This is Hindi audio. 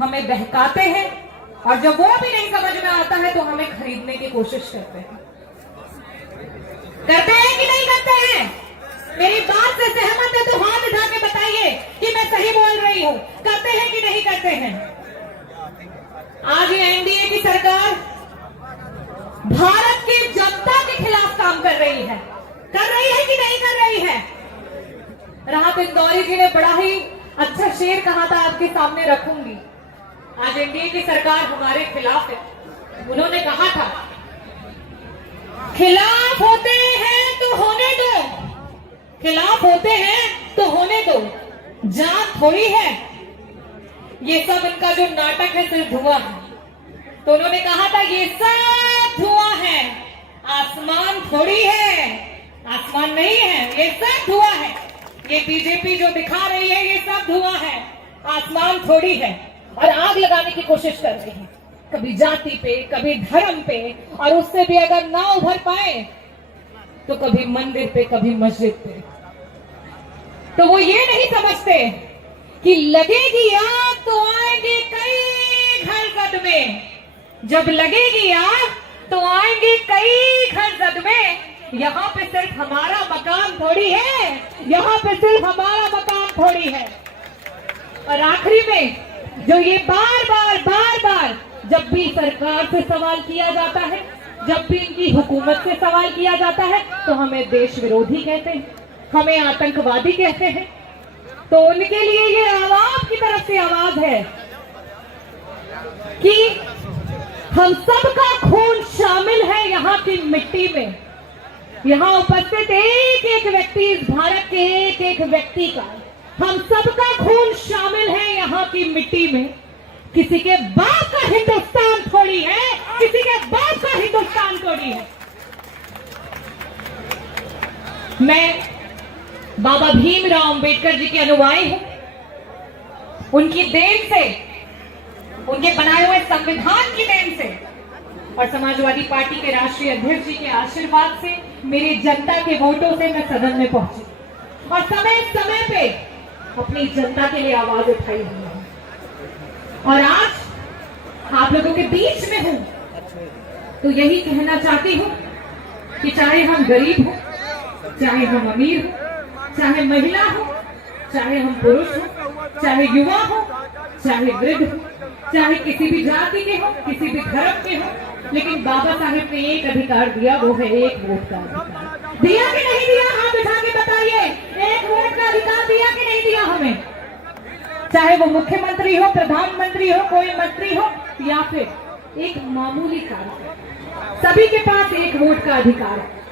हमें बहकाते हैं, और जब वो भी नहीं समझ में आता है तो हमें खरीदने की कोशिश करते हैं। करते हैं कि नहीं करते हैं? मेरी बात से सहमत है तो हाथ उठा के बताइए कि मैं सही बोल रही हूं। करते हैं कि नहीं करते हैं? आज ये एनडीए की सरकार भारत की जनता के खिलाफ काम कर रही है कि नहीं कर रही है? राहत इंदौरी जी ने बड़ा ही अच्छा शेर कहा था, आपके सामने रखूंगी। आज एनडीए की सरकार हमारे खिलाफ है। उन्होंने कहा था, खिलाफ होते हैं तो होने दो, खिलाफ होते हैं तो होने दो, जान थोड़ी है। ये सब इनका जो नाटक है सिर्फ धुआं है। तो उन्होंने कहा था, ये सब धुआं है, आसमान थोड़ी है, आसमान नहीं है, ये सब धुआं है। ये बीजेपी जो दिखा रही है ये सब धुआं है, आसमान थोड़ी है। और आग लगाने की कोशिश कर रही है, कभी जाति पे, कभी धर्म पे, और उससे भी अगर ना उभर पाए तो कभी मंदिर पे, कभी मस्जिद पे। तो वो ये नहीं समझते कि लगेगी आग तो आएंगे कई घर सदमे, जब लगेगी आग तो आएंगे कई घर सदमे। यहाँ पे सिर्फ हमारा मकान थोड़ी है, यहाँ पे सिर्फ हमारा मकान थोड़ी है। और आखिरी में जो ये बार बार जब भी सरकार से सवाल किया जाता है, जब भी इनकी हुकूमत से सवाल किया जाता है, तो हमें देश विरोधी कहते हैं, हमें आतंकवादी कहते हैं। तो उनके लिए ये आवाज की तरफ से आवाज है कि हम सबका खून शामिल है यहाँ की मिट्टी में। यहाँ उपस्थित एक एक व्यक्ति, इस भारत के एक एक व्यक्ति का, हम सबका खून शामिल है यहाँ की मिट्टी में। किसी के बाप का हिंदुस्तान थोड़ी है, किसी के बाप का हिंदुस्तान थोड़ी है। मैं बाबा भीमराव अंबेडकर जी के अनुयायी हूं। उनकी देन से, उनके बनाए हुए संविधान की देन से, और समाजवादी पार्टी के राष्ट्रीय अध्यक्ष जी के आशीर्वाद से, मेरी जनता के वोटों से मैं सदन में पहुंची और समय समय पे अपनी जनता के लिए आवाज उठाई हुई है। और आज आप लोगों के बीच में हूं तो यही कहना चाहती हूं कि चाहे हम गरीब हो, चाहे हम अमीर हो, चाहे महिला हो, चाहे हम पुरुष हो, चाहे युवा हो, चाहे वृद्ध हो, चाहे किसी भी जाति के हो, किसी भी धर्म के हो, लेकिन बाबा साहेब ने एक अधिकार दिया, वो है एक वोट का अधिकार। दिया कि नहीं दिया? हाथ उठा के बताइए, एक वोट का अधिकार दिया कि नहीं दिया हमें? चाहे वो मुख्यमंत्री हो, प्रधानमंत्री हो, कोई मंत्री हो, या फिर एक मामूली कार्यकर्ता, सभी के पास एक वोट का अधिकार है।